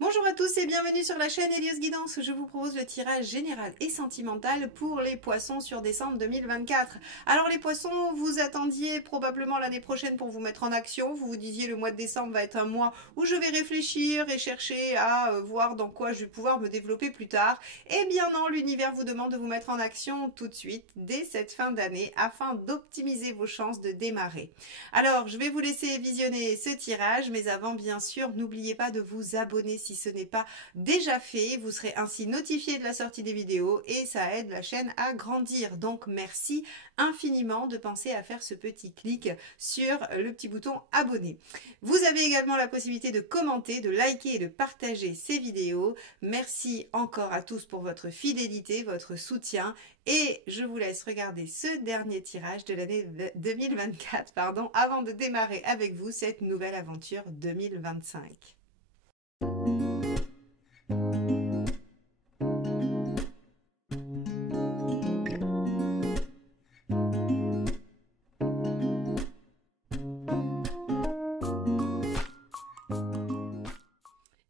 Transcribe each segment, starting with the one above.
Bonjour à tous et bienvenue sur la chaîne Elios Guidance où je vous propose le tirage général et sentimental pour les poissons sur décembre 2024. Alors les poissons, vous attendiez probablement l'année prochaine pour vous mettre en action. Vous vous disiez le mois de décembre va être un mois où je vais réfléchir et chercher à voir dans quoi je vais pouvoir me développer plus tard. Eh bien non, l'univers vous demande de vous mettre en action tout de suite, dès cette fin d'année, afin d'optimiser vos chances de démarrer. Alors, je vais vous laisser visionner ce tirage, mais avant, bien sûr, n'oubliez pas de vous abonner si ce n'est pas déjà fait. Vous serez ainsi notifié de la sortie des vidéos et ça aide la chaîne à grandir. Donc, merci infiniment de penser à faire ce petit clic sur le petit bouton abonner. Vous avez également la possibilité de commenter, de liker et de partager ces vidéos. Merci encore à tous pour votre fidélité, votre soutien et je vous laisse regarder ce dernier tirage de l'année 2024, pardon, avant de démarrer avec vous cette nouvelle aventure 2025.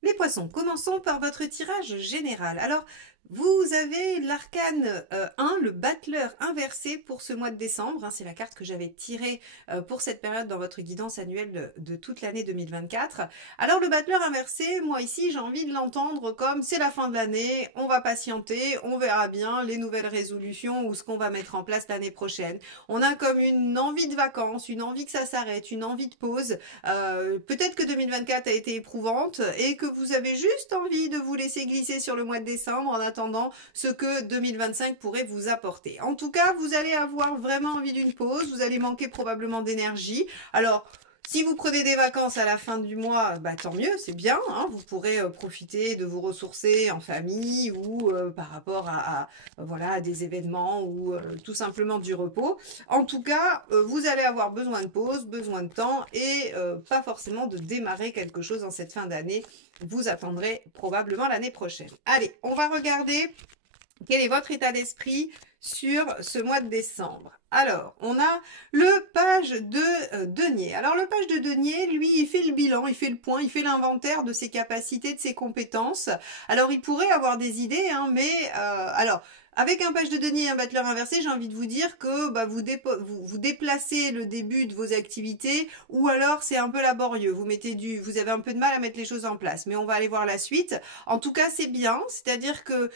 Les poissons, commençons par votre tirage général. Alors, vous avez l'arcane 1, le battleur inversé pour ce mois de décembre. C'est la carte que j'avais tirée pour cette période dans votre guidance annuelle de toute l'année 2024. Alors, le battleur inversé, moi ici, j'ai envie de l'entendre comme c'est la fin de l'année, on va patienter, on verra bien les nouvelles résolutions ou ce qu'on va mettre en place l'année prochaine. On a comme une envie de vacances, une envie que ça s'arrête, une envie de pause. Peut-être que 2024 a été éprouvante et que vous avez juste envie de vous laisser glisser sur le mois de décembre en attendant ce que 2025 pourrait vous apporter. En tout cas, vous allez avoir vraiment envie d'une pause, vous allez manquer probablement d'énergie. Alors, si vous prenez des vacances à la fin du mois, bah tant mieux, c'est bien. Vous pourrez profiter de vous ressourcer en famille ou par rapport voilà, à des événements ou tout simplement du repos. En tout cas, vous allez avoir besoin de pause, besoin de temps et pas forcément de démarrer quelque chose en cette fin d'année. Vous attendrez probablement l'année prochaine. Allez, on va regarder quel est votre état d'esprit sur ce mois de décembre. Alors, on a le page de denier. Alors, le page de denier, lui, il fait le bilan, il fait le point, il fait l'inventaire de ses capacités, de ses compétences. Alors, il pourrait avoir des idées, mais alors, avec un page de denier et un battleur inversé, j'ai envie de vous dire que bah, vous déplacez le début de vos activités ou alors c'est un peu laborieux. Vous avez un peu de mal à mettre les choses en place. Mais on va aller voir la suite. En tout cas, c'est bien. C'est-à-dire que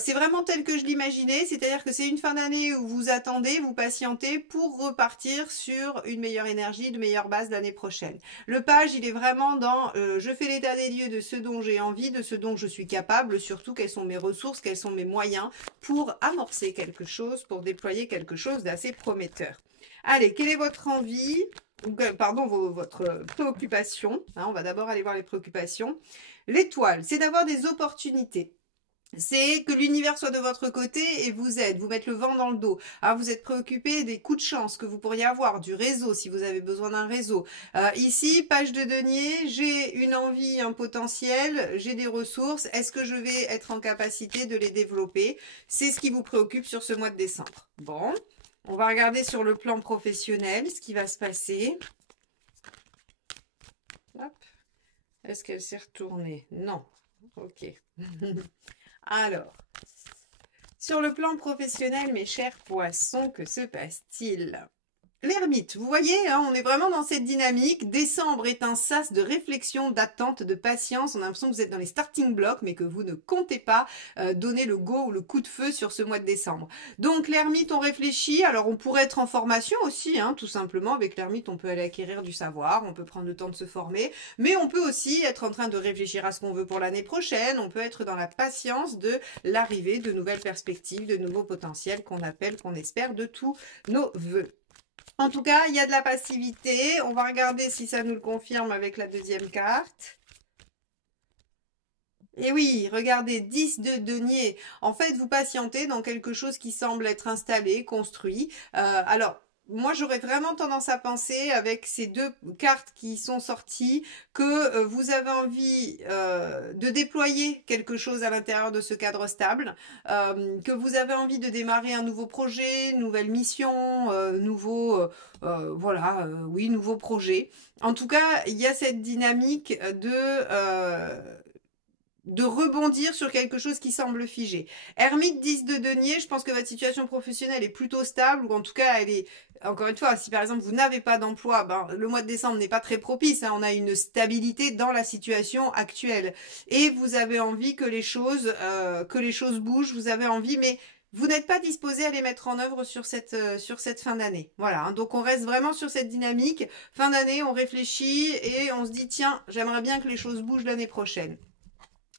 c'est vraiment tel que je l'imaginais, c'est-à-dire que c'est une fin d'année où vous attendez, vous patientez pour repartir sur une meilleure énergie, de meilleures bases l'année prochaine. Le page, il est vraiment dans je fais l'état des lieux de ce dont j'ai envie, de ce dont je suis capable, surtout quelles sont mes ressources, quels sont mes moyens pour amorcer quelque chose, pour déployer quelque chose d'assez prometteur. Allez, quelle est votre envie pardon, votre préoccupation. On va d'abord aller voir les préoccupations. L'étoile, c'est d'avoir des opportunités. C'est que l'univers soit de votre côté et vous aide, vous mettre le vent dans le dos. Vous êtes préoccupé des coups de chance que vous pourriez avoir, du réseau si vous avez besoin d'un réseau. Ici, page de denier, j'ai une envie, un potentiel, j'ai des ressources. Est-ce que je vais être en capacité de les développer? C'est ce qui vous préoccupe sur ce mois de décembre. Bon, on va regarder sur le plan professionnel ce qui va se passer. Hop. Est-ce qu'elle s'est retournée? Non. Ok. Alors, sur le plan professionnel, mes chers poissons, que se passe-t-il? L'ermite, vous voyez, on est vraiment dans cette dynamique. Décembre est un sas de réflexion, d'attente, de patience. On a l'impression que vous êtes dans les starting blocks, mais que vous ne comptez pas donner le go ou le coup de feu sur ce mois de décembre. Donc l'ermite, on réfléchit. Alors on pourrait être en formation aussi, tout simplement. Avec l'ermite, on peut aller acquérir du savoir, on peut prendre le temps de se former, mais on peut aussi être en train de réfléchir à ce qu'on veut pour l'année prochaine. On peut être dans la patience de l'arrivée de nouvelles perspectives, de nouveaux potentiels qu'on appelle, qu'on espère de tous nos vœux. En tout cas, il y a de la passivité. On va regarder si ça nous le confirme avec la deuxième carte. Et oui, regardez, 10 de denier. En fait, vous patientez dans quelque chose qui semble être installé, construit. Alors, moi, j'aurais vraiment tendance à penser, avec ces deux cartes qui sont sorties, que vous avez envie de déployer quelque chose à l'intérieur de ce cadre stable, que vous avez envie de démarrer un nouveau projet, nouvelle mission, oui, nouveau projet. En tout cas, il y a cette dynamique de de rebondir sur quelque chose qui semble figé. Ermite 10 de denier, je pense que votre situation professionnelle est plutôt stable, ou en tout cas, elle est, encore une fois, si par exemple vous n'avez pas d'emploi, ben, le mois de décembre n'est pas très propice, hein, on a une stabilité dans la situation actuelle. Et vous avez envie que les choses bougent, vous avez envie, mais vous n'êtes pas disposé à les mettre en œuvre sur cette fin d'année. Voilà, hein. Donc on reste vraiment sur cette dynamique. Fin d'année, on réfléchit et on se dit, tiens, j'aimerais bien que les choses bougent l'année prochaine.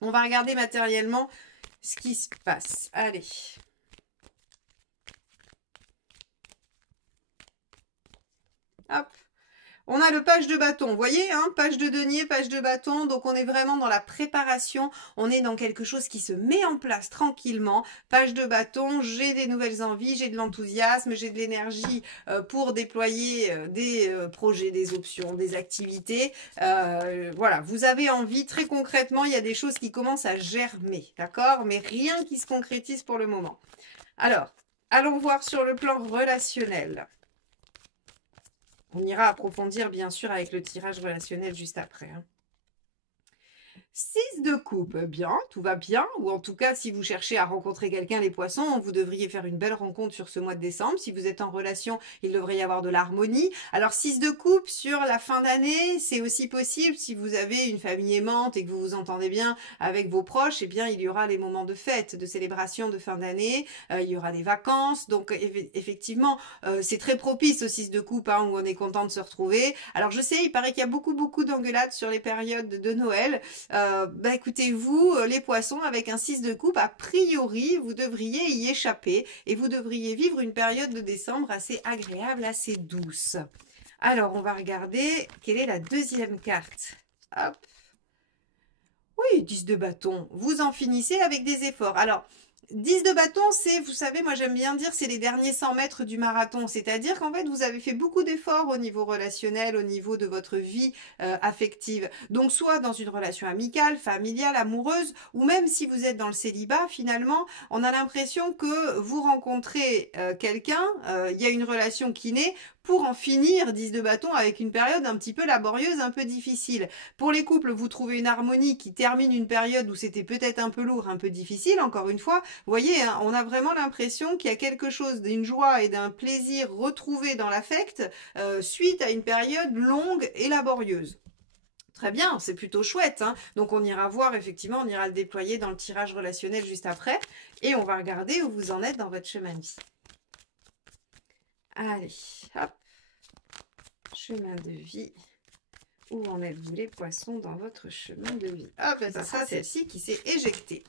On va regarder matériellement ce qui se passe. Allez. Hop. On a le page de bâton, vous voyez, hein, page de denier, page de bâton, donc on est vraiment dans la préparation, on est dans quelque chose qui se met en place tranquillement. Page de bâton, j'ai des nouvelles envies, j'ai de l'enthousiasme, j'ai de l'énergie pour déployer des projets, des options, des activités. Voilà, vous avez envie, très concrètement, il y a des choses qui commencent à germer, d'accord? Mais rien qui se concrétise pour le moment. Alors, allons voir sur le plan relationnel. On ira approfondir, bien sûr, avec le tirage relationnel juste après. 6 de coupe, bien, tout va bien. Ou en tout cas, si vous cherchez à rencontrer quelqu'un, les poissons, vous devriez faire une belle rencontre sur ce mois de décembre. Si vous êtes en relation, il devrait y avoir de l'harmonie. Alors 6 de coupe sur la fin d'année, c'est aussi possible. Si vous avez une famille aimante et que vous vous entendez bien avec vos proches, eh bien, il y aura les moments de fête, de célébration de fin d'année. Il y aura des vacances. Donc, effectivement, c'est très propice au 6 de coupe, hein, où on est content de se retrouver. Alors, je sais, il paraît qu'il y a beaucoup d'engueulades sur les périodes de Noël. Bah écoutez, vous, les poissons, avec un 6 de coupe, a priori, vous devriez y échapper et vous devriez vivre une période de décembre assez agréable, assez douce. Alors, on va regarder quelle est la deuxième carte. Hop. Oui, 10 de bâton. Vous en finissez avec des efforts. Alors, 10 de bâton, c'est, vous savez, moi j'aime bien dire, c'est les derniers 100 mètres du marathon. C'est-à-dire qu'en fait, vous avez fait beaucoup d'efforts au niveau relationnel, au niveau de votre vie affective. Donc, soit dans une relation amicale, familiale, amoureuse, ou même si vous êtes dans le célibat, finalement, on a l'impression que vous rencontrez quelqu'un, il y a une relation qui naît, pour en finir, 10 de bâton, avec une période un petit peu laborieuse, un peu difficile. Pour les couples, vous trouvez une harmonie qui termine une période où c'était peut-être un peu lourd, un peu difficile, encore une fois. Vous voyez, hein, on a vraiment l'impression qu'il y a quelque chose d'une joie et d'un plaisir retrouvé dans l'affect suite à une période longue et laborieuse. Très bien, c'est plutôt chouette, hein. Donc on ira voir, effectivement, on ira le déployer dans le tirage relationnel juste après. Et on va regarder où vous en êtes dans votre chemin de vie. Allez, hop. Chemin de vie. Où en êtes-vous les poissons dans votre chemin de vie? Hop, ça sera celle-ci qui s'est éjectée.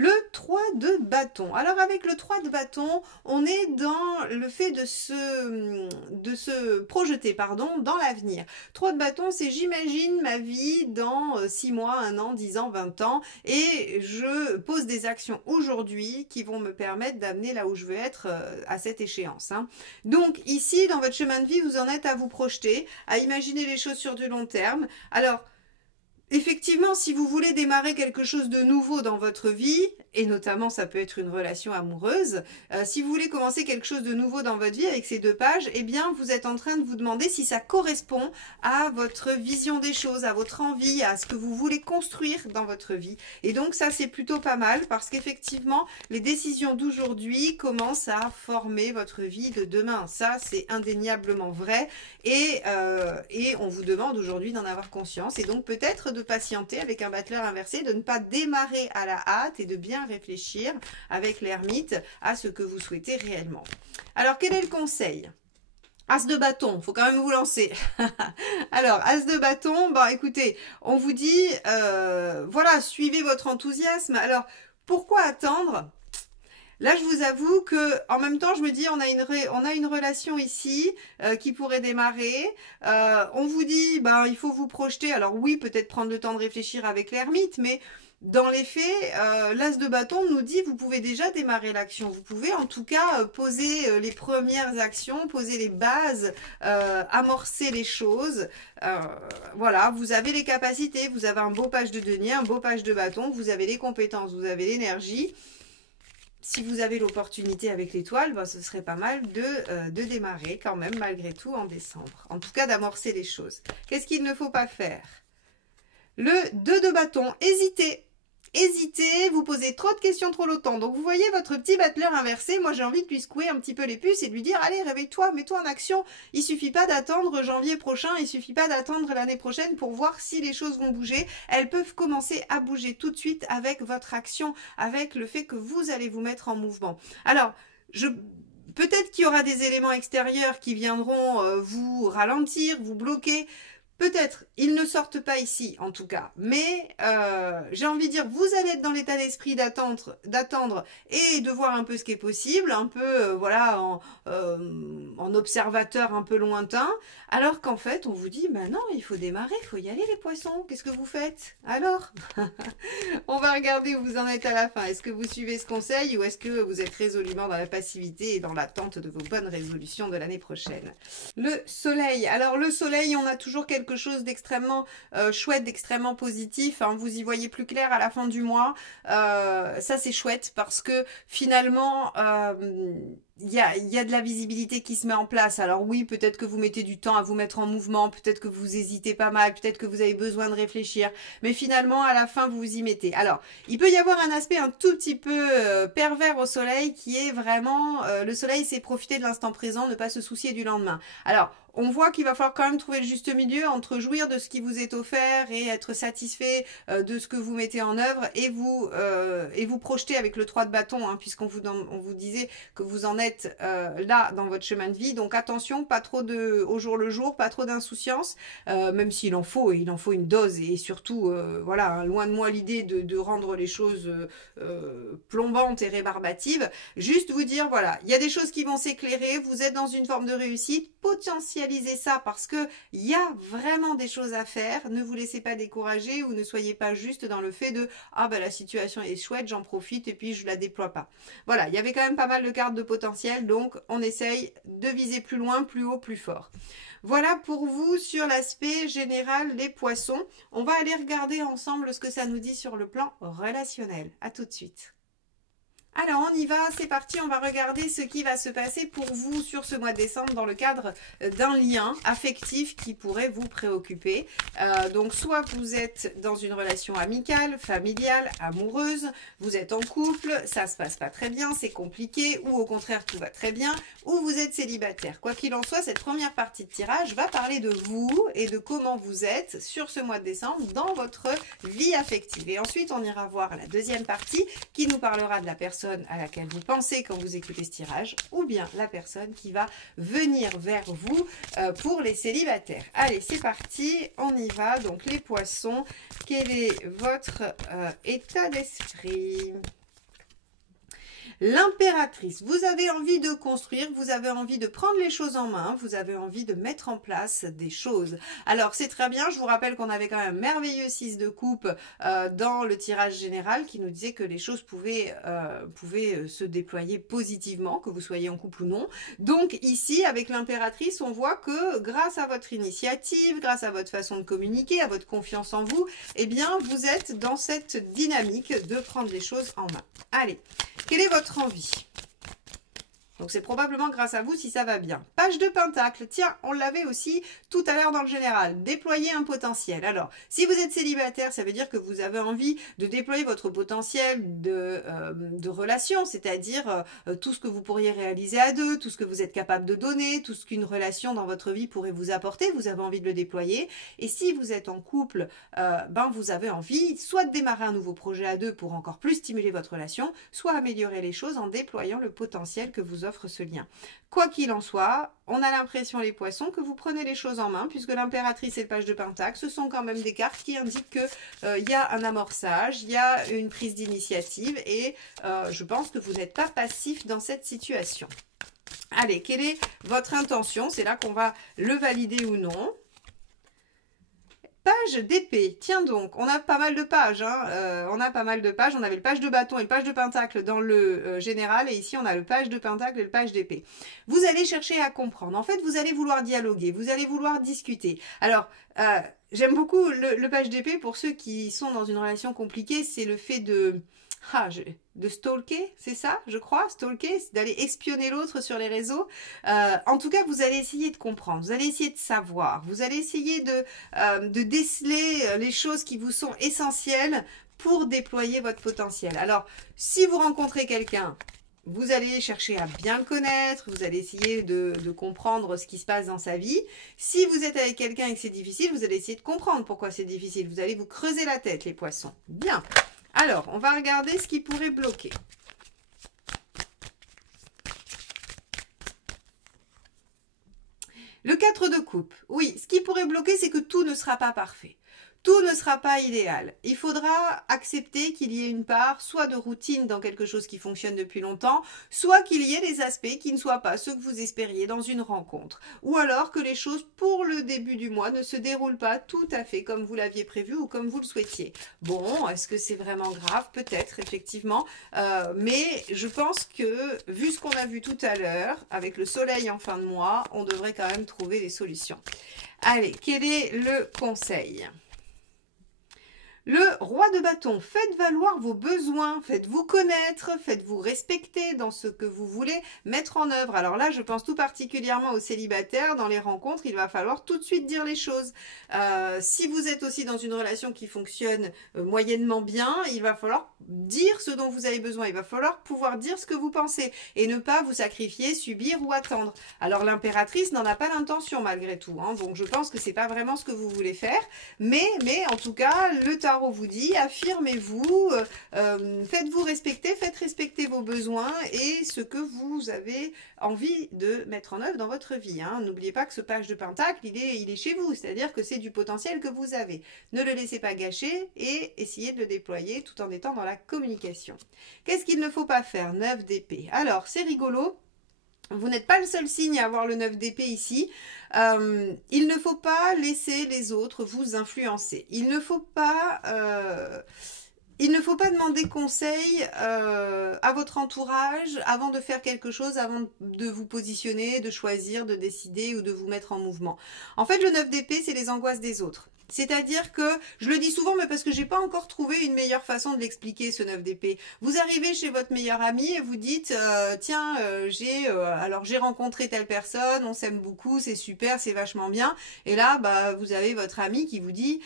Le 3 de bâton. Alors avec le 3 de bâton, on est dans le fait de se projeter dans l'avenir. 3 de bâton, c'est j'imagine ma vie dans 6 mois, 1 an, 10 ans, 20 ans et je pose des actions aujourd'hui qui vont me permettre d'amener là où je veux être à cette échéance, hein. Donc ici, dans votre chemin de vie, vous en êtes à vous projeter, à imaginer les choses sur du long terme. Alors, effectivement, si vous voulez démarrer quelque chose de nouveau dans votre vie, et notamment ça peut être une relation amoureuse, si vous voulez commencer quelque chose de nouveau dans votre vie avec ces 2 pages, eh bien vous êtes en train de vous demander si ça correspond à votre vision des choses, à votre envie, à ce que vous voulez construire dans votre vie. Et donc ça c'est plutôt pas mal parce qu'effectivement les décisions d'aujourd'hui commencent à former votre vie de demain. Ça c'est indéniablement vrai et on vous demande aujourd'hui d'en avoir conscience et donc peut-être de patienter avec un battleur inversé, de ne pas démarrer à la hâte et de bien réfléchir avec l'ermite à ce que vous souhaitez réellement. Alors, quel est le conseil? As de bâton, faut quand même vous lancer. Alors, As de bâton, bon écoutez, on vous dit, voilà, suivez votre enthousiasme. Alors, pourquoi attendre? Là, je vous avoue que, en même temps, je me dis, on a une relation ici qui pourrait démarrer. On vous dit, ben, il faut vous projeter. Alors oui, peut-être prendre le temps de réfléchir avec l'ermite, mais dans les faits, l'As de bâton nous dit, vous pouvez déjà démarrer l'action. Vous pouvez en tout cas poser les premières actions, poser les bases, amorcer les choses. Voilà, vous avez les capacités, vous avez un beau page de denier, un beau page de bâton, vous avez les compétences, vous avez l'énergie. Si vous avez l'opportunité avec l'étoile, ben, ce serait pas mal de démarrer quand même, malgré tout, en décembre. En tout cas, d'amorcer les choses. Qu'est-ce qu'il ne faut pas faire? Le 2 de bâton, hésitez. hésitez, vous posez trop de questions trop longtemps. Donc vous voyez votre petit battleur inversé, moi j'ai envie de lui secouer un petit peu les puces et de lui dire allez réveille-toi, mets-toi en action. Il suffit pas d'attendre janvier prochain, il suffit pas d'attendre l'année prochaine pour voir si les choses vont bouger. Elles peuvent commencer à bouger tout de suite avec votre action, avec le fait que vous allez vous mettre en mouvement. Alors, peut-être qu'il y aura des éléments extérieurs qui viendront vous ralentir, vous bloquer. Peut-être, ils ne sortent pas ici, en tout cas. Mais j'ai envie de dire, vous allez être dans l'état d'esprit d'attendre et de voir un peu ce qui est possible, un peu, voilà, en observateur un peu lointain, alors qu'en fait, on vous dit, bah non, il faut démarrer, il faut y aller les poissons. Qu'est-ce que vous faites? Alors, on va regarder où vous en êtes à la fin. Est-ce que vous suivez ce conseil ou est-ce que vous êtes résolument dans la passivité et dans l'attente de vos bonnes résolutions de l'année prochaine? Le soleil. Alors le soleil, on a toujours quelque chose d'extrêmement chouette, d'extrêmement positif. Hein. Vous y voyez plus clair à la fin du mois. Ça c'est chouette parce que finalement... il y a de la visibilité qui se met en place. Alors oui, peut-être que vous mettez du temps à vous mettre en mouvement, peut-être que vous hésitez pas mal, peut-être que vous avez besoin de réfléchir, mais finalement, à la fin, vous vous y mettez. Alors, il peut y avoir un aspect un tout petit peu pervers au soleil qui est vraiment... le soleil, c'est profiter de l'instant présent, ne pas se soucier du lendemain. Alors, on voit qu'il va falloir quand même trouver le juste milieu entre jouir de ce qui vous est offert et être satisfait de ce que vous mettez en œuvre et vous projeter avec le 3 de bâton, hein, puisqu'on vous disait que vous en êtes là dans votre chemin de vie. Donc attention, pas trop au jour le jour, pas trop d'insouciance, même s'il en faut, et il en faut une dose. Et surtout, voilà, hein, loin de moi l'idée de rendre les choses plombantes et rébarbatives. Juste vous dire, voilà, il y a des choses qui vont s'éclairer, vous êtes dans une forme de réussite, potentialisez ça parce que il y a vraiment des choses à faire. Ne vous laissez pas décourager ou ne soyez pas juste dans le fait de ah ben la situation est chouette, j'en profite et puis je la déploie pas. Voilà, il y avait quand même pas mal de cartes de potentiel, donc on essaye de viser plus loin, plus haut, plus fort. Voilà pour vous sur l'aspect général les poissons. On va aller regarder ensemble ce que ça nous dit sur le plan relationnel. À tout de suite. Alors on y va, c'est parti, on va regarder ce qui va se passer pour vous sur ce mois de décembre dans le cadre d'un lien affectif qui pourrait vous préoccuper. Donc soit vous êtes dans une relation amicale, familiale, amoureuse, vous êtes en couple, ça se passe pas très bien, c'est compliqué, ou au contraire tout va très bien, ou vous êtes célibataire. Quoi qu'il en soit, cette première partie de tirage va parler de vous et de comment vous êtes sur ce mois de décembre dans votre vie affective. Et ensuite on ira voir la deuxième partie qui nous parlera de la personne à laquelle vous pensez quand vous écoutez ce tirage ou bien la personne qui va venir vers vous pour les célibataires. Allez, c'est parti, on y va. Donc les poissons, quel est votre état d'esprit ? L'impératrice, vous avez envie de construire, vous avez envie de prendre les choses en main, vous avez envie de mettre en place des choses. Alors c'est très bien, je vous rappelle qu'on avait quand même un merveilleux 6 de coupe dans le tirage général qui nous disait que les choses pouvaient se déployer positivement, que vous soyez en couple ou non. Donc ici, avec l'impératrice, on voit que grâce à votre initiative, grâce à votre façon de communiquer, à votre confiance en vous, eh bien vous êtes dans cette dynamique de prendre les choses en main. Allez, quelle est votre envie? Donc c'est probablement grâce à vous si ça va bien. Page de Pentacle, tiens, on l'avait aussi tout à l'heure dans le général. Déployer un potentiel. Alors, si vous êtes célibataire, ça veut dire que vous avez envie de déployer votre potentiel de relation, c'est-à-dire tout ce que vous pourriez réaliser à deux, tout ce que vous êtes capable de donner, tout ce qu'une relation dans votre vie pourrait vous apporter, vous avez envie de le déployer. Et si vous êtes en couple, vous avez envie soit de démarrer un nouveau projet à deux pour encore plus stimuler votre relation, soit améliorer les choses en déployant le potentiel que vous offre ce lien. Quoi qu'il en soit, on a l'impression, les poissons, que vous prenez les choses en main, puisque l'impératrice et le page de Pentacle, ce sont quand même des cartes qui indiquent qu'il y a un amorçage, il y a une prise d'initiative, et je pense que vous n'êtes pas passif dans cette situation. Allez, quelle est votre intention? C'est là qu'on va le valider ou non. Page d'épée, tiens donc, on a pas mal de pages, hein. On a pas mal de pages, on avait le page de bâton et le page de pentacle dans le général, et ici on a le page de pentacle et le page d'épée. Vous allez chercher à comprendre, en fait vous allez vouloir dialoguer, vous allez vouloir discuter. Alors, j'aime beaucoup le page d'épée pour ceux qui sont dans une relation compliquée, c'est le fait de stalker, c'est ça, je crois, stalker, c'est d'aller espionner l'autre sur les réseaux. En tout cas, vous allez essayer de comprendre, vous allez essayer de savoir, vous allez essayer de déceler les choses qui vous sont essentielles pour déployer votre potentiel. Alors, si vous rencontrez quelqu'un, vous allez chercher à bien le connaître, vous allez essayer de comprendre ce qui se passe dans sa vie. Si vous êtes avec quelqu'un et que c'est difficile, vous allez essayer de comprendre pourquoi c'est difficile. Vous allez vous creuser la tête, les poissons. Bien. Alors, on va regarder ce qui pourrait bloquer. Le 4 de coupe. Oui, ce qui pourrait bloquer, c'est que tout ne sera pas parfait. Tout ne sera pas idéal. Il faudra accepter qu'il y ait une part soit de routine dans quelque chose qui fonctionne depuis longtemps, soit qu'il y ait des aspects qui ne soient pas ceux que vous espériez dans une rencontre. Ou alors que les choses pour le début du mois ne se déroulent pas tout à fait comme vous l'aviez prévu ou comme vous le souhaitiez. Bon, est-ce que c'est vraiment grave? Peut-être, effectivement. Mais je pense que, vu ce qu'on a vu tout à l'heure, avec le soleil en fin de mois, on devrait quand même trouver des solutions. Allez, quel est le conseil ? Le roi de bâton, faites valoir vos besoins, faites-vous connaître, faites-vous respecter dans ce que vous voulez mettre en œuvre. Alors là, je pense tout particulièrement aux célibataires. Dans les rencontres, il va falloir tout de suite dire les choses. Si vous êtes aussi dans une relation qui fonctionne moyennement bien, il va falloir dire ce dont vous avez besoin. Il va falloir pouvoir dire ce que vous pensez et ne pas vous sacrifier, subir ou attendre. Alors l'impératrice n'en a pas l'intention malgré tout, hein, donc je pense que c'est pas vraiment ce que vous voulez faire. Mais en tout cas, le tarot vous dit, affirmez-vous, faites-vous respecter, faites respecter vos besoins et ce que vous avez envie de mettre en œuvre dans votre vie. Hein. N'oubliez pas que ce page de pentacle, il est chez vous, c'est-à-dire que c'est du potentiel que vous avez. Ne le laissez pas gâcher et essayez de le déployer tout en étant dans la communication. Qu'est-ce qu'il ne faut pas faire? 9 d'épée. Alors, c'est rigolo. Vous n'êtes pas le seul signe à avoir le 9 d'épée ici. Il ne faut pas laisser les autres vous influencer. Il ne faut pas demander conseil à votre entourage avant de faire quelque chose, avant de vous positionner, de choisir, de décider ou de vous mettre en mouvement. En fait, le 9 d'épée, c'est les angoisses des autres. C'est-à-dire que, je le dis souvent, mais parce que j'ai pas encore trouvé une meilleure façon de l'expliquer, ce 9 d'épée. Vous arrivez chez votre meilleur ami et vous dites, tiens, j'ai rencontré telle personne, on s'aime beaucoup, c'est super, c'est vachement bien. Et là, bah, vous avez votre ami qui vous dit,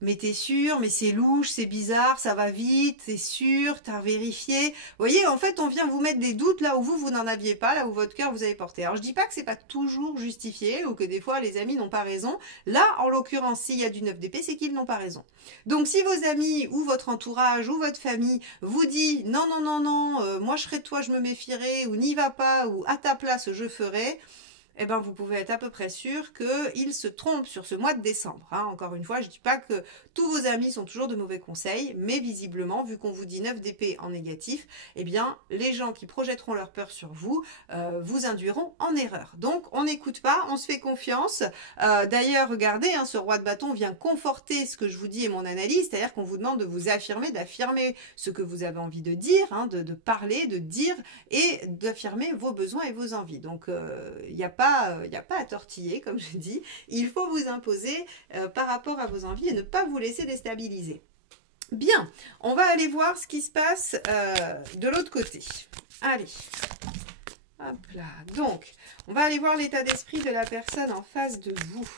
mais t'es sûr, mais c'est louche, c'est bizarre, ça va vite, t'es sûr, t'as vérifié. Vous voyez, en fait, on vient vous mettre des doutes là où vous n'en aviez pas, là où votre cœur vous avez porté. Alors, je dis pas que c'est pas toujours justifié ou que des fois les amis n'ont pas raison. Là, en l'occurrence, s'il y a du 9 d'épée, c'est qu'ils n'ont pas raison. Donc, si vos amis ou votre entourage ou votre famille vous dit non, non, non, non, moi je serais de toi, je me méfierais, ou n'y va pas, ou à ta place je ferai, eh ben, vous pouvez être à peu près sûr qu'ils se trompent sur ce mois de décembre. Hein. Encore une fois, je ne dis pas que tous vos amis sont toujours de mauvais conseils, mais visiblement, vu qu'on vous dit 9 d'épée en négatif, eh bien, les gens qui projetteront leur peur sur vous, vous induiront en erreur. Donc, on n'écoute pas, on se fait confiance. D'ailleurs, regardez, hein, ce roi de bâton vient conforter ce que je vous dis et mon analyse, c'est-à-dire qu'on vous demande de vous affirmer, d'affirmer ce que vous avez envie de dire, hein, de parler, de dire et d'affirmer vos besoins et vos envies. Donc, il n'y a pas à tortiller, comme je dis. Il faut vous imposer par rapport à vos envies et ne pas vous laisser déstabiliser. Bien, on va aller voir ce qui se passe de l'autre côté. Allez, hop là. Donc, on va aller voir l'état d'esprit de la personne en face de vous.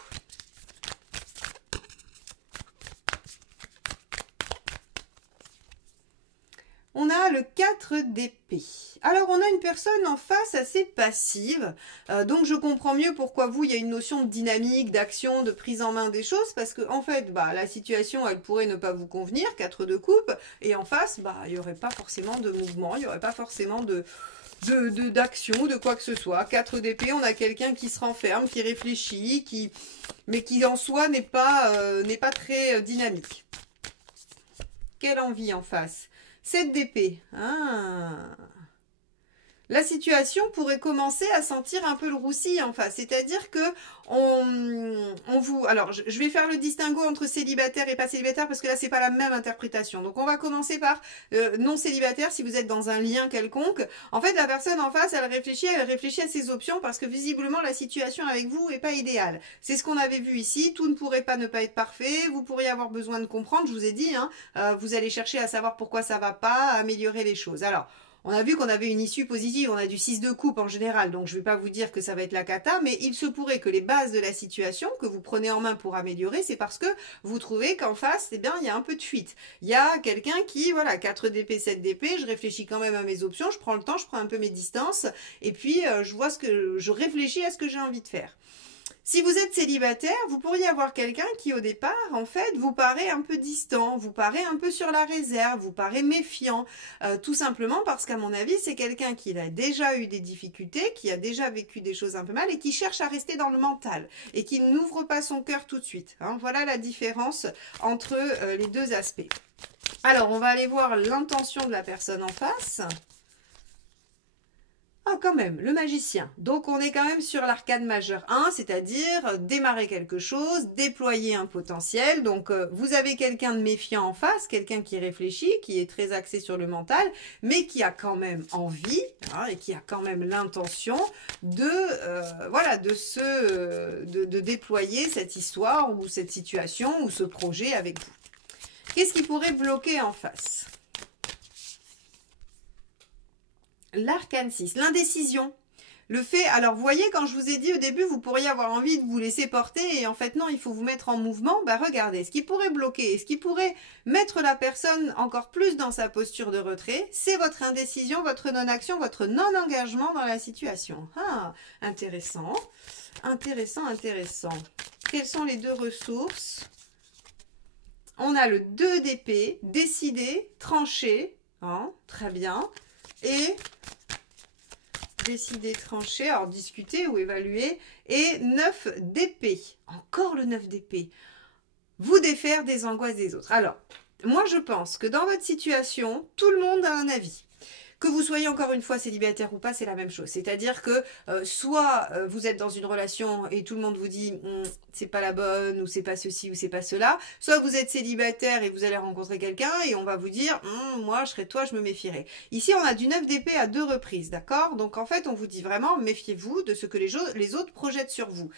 On a le 4 d'épée. Alors, on a une personne en face assez passive. Donc, je comprends mieux pourquoi vous, il y a une notion de dynamique, d'action, de prise en main des choses. Parce que, en fait, bah, la situation, elle pourrait ne pas vous convenir, 4 de coupe. Et en face, bah, il n'y aurait pas forcément de mouvement, il n'y aurait pas forcément d'action, de quoi que ce soit. 4 d'épée, on a quelqu'un qui se renferme, qui réfléchit, mais qui en soi n'est pas très dynamique. Quelle envie en face? 7 d'épée. La situation pourrait commencer à sentir un peu le roussi en face. C'est-à-dire que on vous... Alors, je vais faire le distinguo entre célibataire et pas célibataire parce que là, c'est pas la même interprétation. Donc, on va commencer par non célibataire si vous êtes dans un lien quelconque. En fait, la personne en face, elle réfléchit à ses options parce que visiblement, la situation avec vous est pas idéale. C'est ce qu'on avait vu ici. Tout ne pourrait pas ne pas être parfait. Vous pourriez avoir besoin de comprendre. Je vous ai dit, hein, vous allez chercher à savoir pourquoi ça va pas, à améliorer les choses. Alors, On a vu qu'on avait une issue positive, on a du 6 de coupe en général, donc je ne vais pas vous dire que ça va être la cata, mais il se pourrait que les bases de la situation que vous prenez en main pour améliorer, c'est parce que vous trouvez qu'en face, eh bien, il y a un peu de fuite. Il y a quelqu'un qui, voilà, 4 DP, 7 DP, je réfléchis quand même à mes options, je prends le temps, je prends un peu mes distances, et puis je vois je réfléchis à ce que j'ai envie de faire. Si vous êtes célibataire, vous pourriez avoir quelqu'un qui au départ, en fait, vous paraît un peu distant, vous paraît un peu sur la réserve, vous paraît méfiant, tout simplement parce qu'à mon avis, c'est quelqu'un qui a déjà eu des difficultés, qui a déjà vécu des choses un peu mal et qui cherche à rester dans le mental et qui n'ouvre pas son cœur tout de suite. Hein. Voilà la différence entre les deux aspects. Alors, on va aller voir l'intention de la personne en face. Ah, quand même, le magicien. Donc, on est quand même sur l'arcane majeur 1, c'est-à-dire démarrer quelque chose, déployer un potentiel. Donc, vous avez quelqu'un de méfiant en face, quelqu'un qui réfléchit, qui est très axé sur le mental, mais qui a quand même envie, hein, et qui a quand même l'intention voilà, de déployer cette histoire ou cette situation ou ce projet avec vous. Qu'est-ce qui pourrait bloquer en face ? L'arcane 6, l'indécision. Le fait, alors vous voyez, quand je vous ai dit au début, vous pourriez avoir envie de vous laisser porter et en fait non, il faut vous mettre en mouvement. Bah regardez, ce qui pourrait bloquer, ce qui pourrait mettre la personne encore plus dans sa posture de retrait, c'est votre indécision, votre non-action, votre non-engagement dans la situation. Ah, intéressant, intéressant, intéressant. Quelles sont les deux ressources? On a le 2 d'épée, décider, trancher, hein, très bien, et décider, trancher, alors discuter ou évaluer, et 9 d'épée, encore le 9 d'épée, vous défaire des angoisses des autres. Alors, moi je pense que dans votre situation, tout le monde a un avis. Que vous soyez encore une fois célibataire ou pas, c'est la même chose. C'est-à-dire que soit vous êtes dans une relation et tout le monde vous dit c'est pas la bonne ou c'est pas ceci ou c'est pas cela, soit vous êtes célibataire et vous allez rencontrer quelqu'un et on va vous dire moi je serais toi, je me méfierais. Ici on a du 9 d'épée à 2 reprises, d'accord? Donc en fait on vous dit vraiment méfiez-vous de ce que les autres projettent sur vous.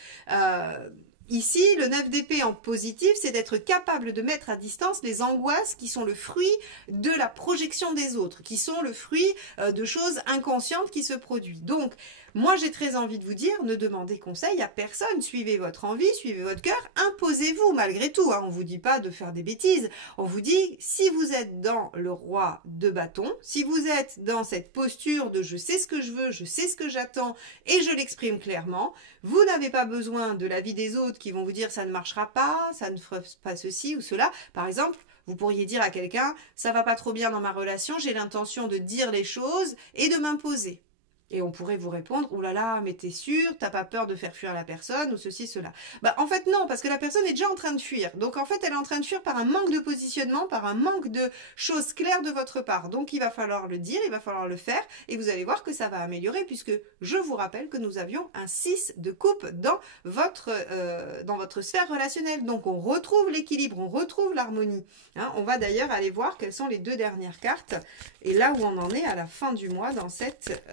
Ici, le 9 d'épée en positif, c'est d'être capable de mettre à distance les angoisses qui sont le fruit de la projection des autres, qui sont le fruit de choses inconscientes qui se produisent. Donc, moi, j'ai très envie de vous dire, ne demandez conseil à personne. Suivez votre envie, suivez votre cœur, imposez-vous malgré tout. Hein. On ne vous dit pas de faire des bêtises. On vous dit, si vous êtes dans le roi de bâton, si vous êtes dans cette posture de je sais ce que je veux, je sais ce que j'attends et je l'exprime clairement, vous n'avez pas besoin de l'avis des autres qui vont vous dire ça ne marchera pas, ça ne fera pas ceci ou cela. Par exemple, vous pourriez dire à quelqu'un ça va pas trop bien dans ma relation, j'ai l'intention de dire les choses et de m'imposer. Et on pourrait vous répondre, oh là là, mais t'es sûr, t'as pas peur de faire fuir la personne, ou ceci, cela. Bah, en fait, non, parce que la personne est déjà en train de fuir. Donc, en fait, elle est en train de fuir par un manque de positionnement, par un manque de choses claires de votre part. Donc, il va falloir le dire, il va falloir le faire, et vous allez voir que ça va améliorer, puisque je vous rappelle que nous avions un 6 de coupe dans votre sphère relationnelle. Donc, on retrouve l'équilibre, on retrouve l'harmonie. Hein, on va d'ailleurs aller voir quelles sont les 2 dernières cartes, et là où on en est à la fin du mois dans cette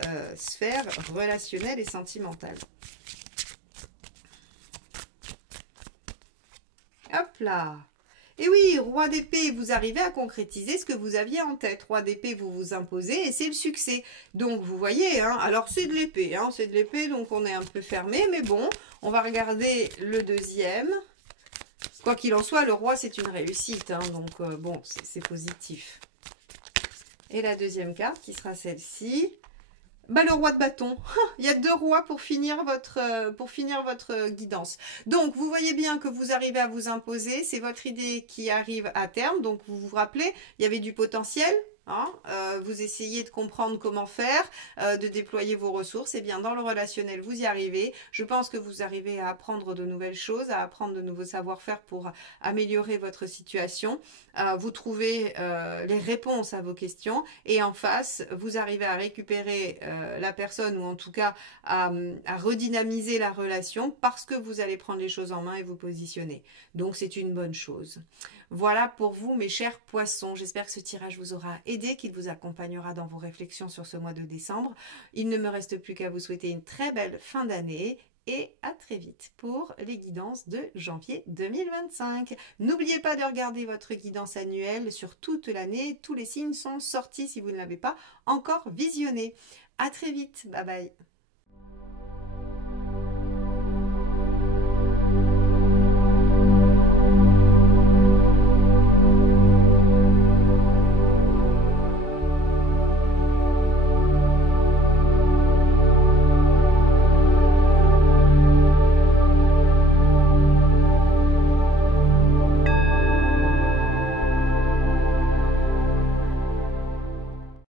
sphère relationnelle et sentimentale. Hop là! Et oui, roi d'épée, vous arrivez à concrétiser ce que vous aviez en tête. Roi d'épée, vous vous imposez et c'est le succès. Donc, vous voyez, hein, alors c'est de l'épée, hein, c'est de l'épée, donc on est un peu fermé, mais bon, on va regarder le deuxième. Quoi qu'il en soit, le roi, c'est une réussite, hein, donc bon, c'est positif. Et la deuxième carte, qui sera celle-ci. Bah, le roi de bâton. Il y a 2 rois pour finir votre guidance. Donc, vous voyez bien que vous arrivez à vous imposer. C'est votre idée qui arrive à terme. Donc, vous vous rappelez, il y avait du potentiel. Hein, vous essayez de comprendre comment faire, de déployer vos ressources, et bien dans le relationnel vous y arrivez. Je pense que vous arrivez à apprendre de nouvelles choses, à apprendre de nouveaux savoir-faire pour améliorer votre situation. Vous trouvez les réponses à vos questions et en face vous arrivez à récupérer la personne ou en tout cas à redynamiser la relation parce que vous allez prendre les choses en main et vous positionner. Donc c'est une bonne chose. Voilà pour vous mes chers poissons, j'espère que ce tirage vous aura aidé, qu'il vous accompagnera dans vos réflexions sur ce mois de décembre. Il ne me reste plus qu'à vous souhaiter une très belle fin d'année et à très vite pour les guidances de janvier 2025. N'oubliez pas de regarder votre guidance annuelle sur toute l'année. Tous les signes sont sortis si vous ne l'avez pas encore visionné. À très vite. Bye bye.